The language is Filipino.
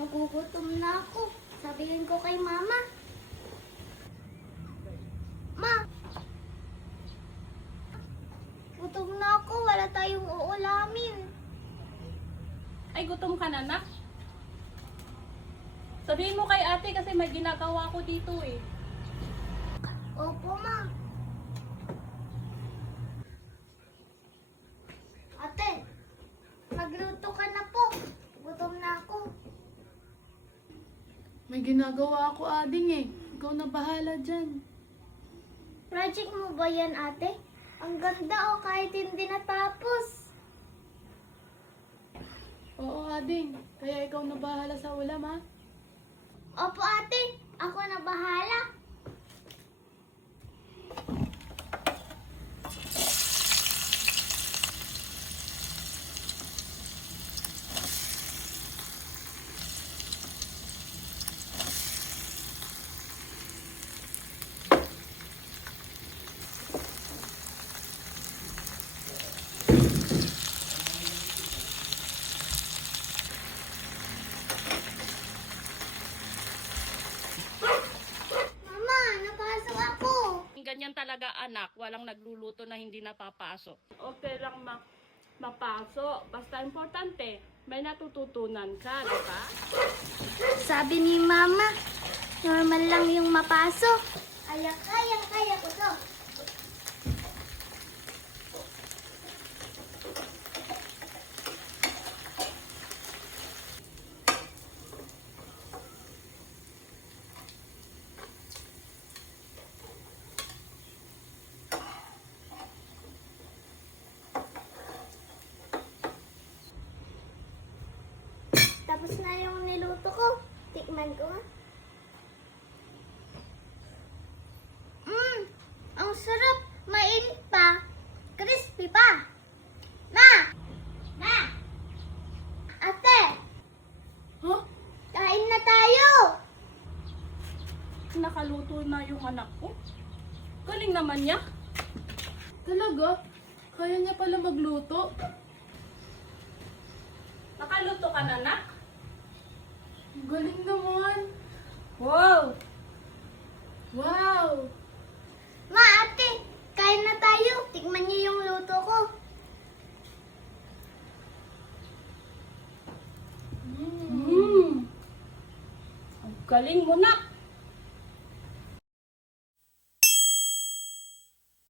Nagugutom na ako. Sabihin ko kay mama. Ma! Gutom na ako. Wala tayong uulamin. Ay, gutom ka na, nak? Sabihin mo kay ate kasi may ginagawa ko dito eh. Opo, ma. Ate, magluto ka na po. Gutom na ako. May ginagawa ako, ading eh. Ikaw na bahala dyan. Project mo ba yan, ate? Ang ganda o kahit hindi natapos. Oo, ading. Kaya ikaw na bahala sa ulam, ha? Opo, ate. Ako na bahala. Mama, napasok ako. Ganyan talaga anak, walang nagluluto na hindi napapasok. Okay lang mapasok, basta importante, may natututunan ka, di ba? Sabi ni mama, normal lang yung mapasok. Kaya ko to. Tapos na yung niluto ko. Tikman ko nga. Ang sarap. Mainit pa. Crispy pa. Ma! Ma! Ate! Huh? Kain na tayo! Nakaluto na yung anak ko. Galing naman niya. Talaga? Kaya niya pala magluto? Nakaluto ka na, nak? Galing naman. Wow! Wow! Ma, ate! Kain na tayo. Tikman niyo yung luto ko. Ang galing mo, nak!